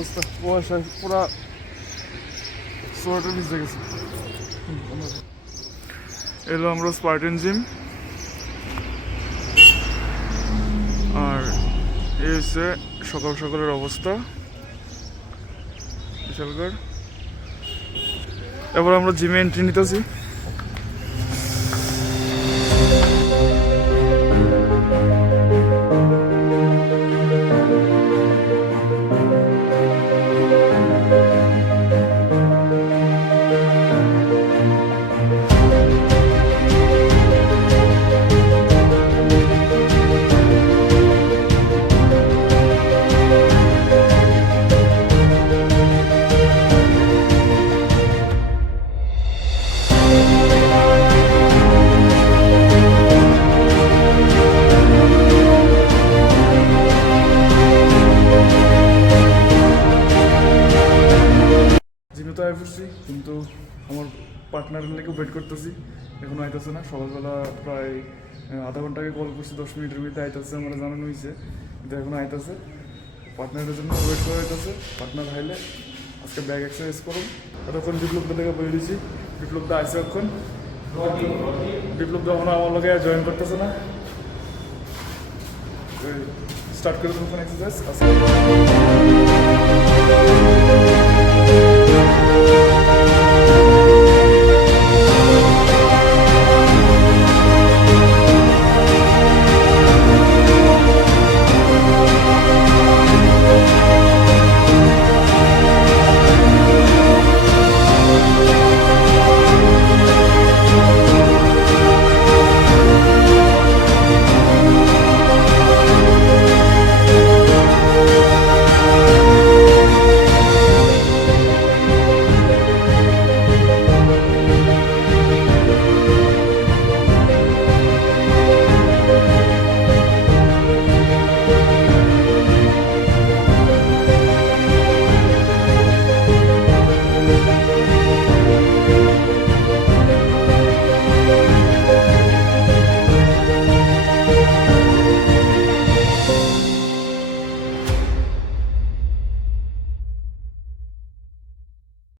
অবস্থা, কুয়াশায় পুরা সোয়েটার ভিজে গেছে। এলো আমরা স্পার্টেন জিম, আর এই হচ্ছে সকাল সকালের অবস্থা বিশালগড়। এবার আমরা জিমে এন্ট্রি নিতেছি। জিমে তো আয় পড়ছি, কিন্তু আমার পার্টনারের লেগে ওয়েট করতেছি, এখনো আইতেছে না। সকালবেলা প্রায় আধা ঘন্টা আগে কল করছি, 10 মিনিটের মধ্যে আইতেছে, আমার জানানো হয়েছে, কিন্তু এখনো আইতেছে। পার্টনারের জন্য ওয়েট করা হইতেছে। পার্টনার হাইলে আজকে ব্যাগ এক্সারসাইজ করুন। এতক্ষণ বিপ্লবদের লেগে বলে দিয়েছি, বিপ্লবদা আইসে এখন। বিপ্লবদা এখনো আমার লগে জয়েন করতেছে না। স্টার্ট করে দেবো এক্সারসাইজ।